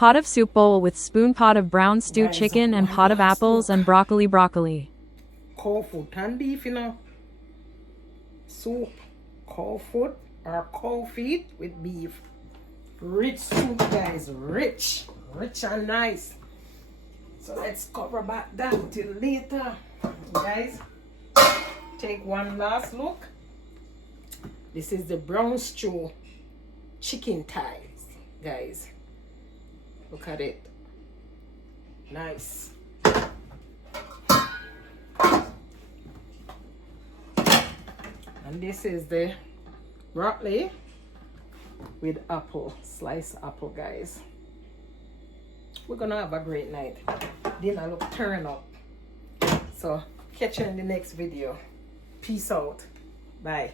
Pot of soup bowl with spoon pot of brown stew Guys, chicken and one pot of last apples look. and broccoli. Cow food and beef, you know. Soup, cow food or cow feet with beef. Rich soup, guys. Rich and nice. So let's cover back that till later, guys. Take one last look. This is the brown stew chicken thighs, guys. Look at it. Nice. And this is the broccoli with apple, sliced apple, guys. We're gonna have a great night. Dinner look turn up. So catch you in the next video. Peace out. Bye.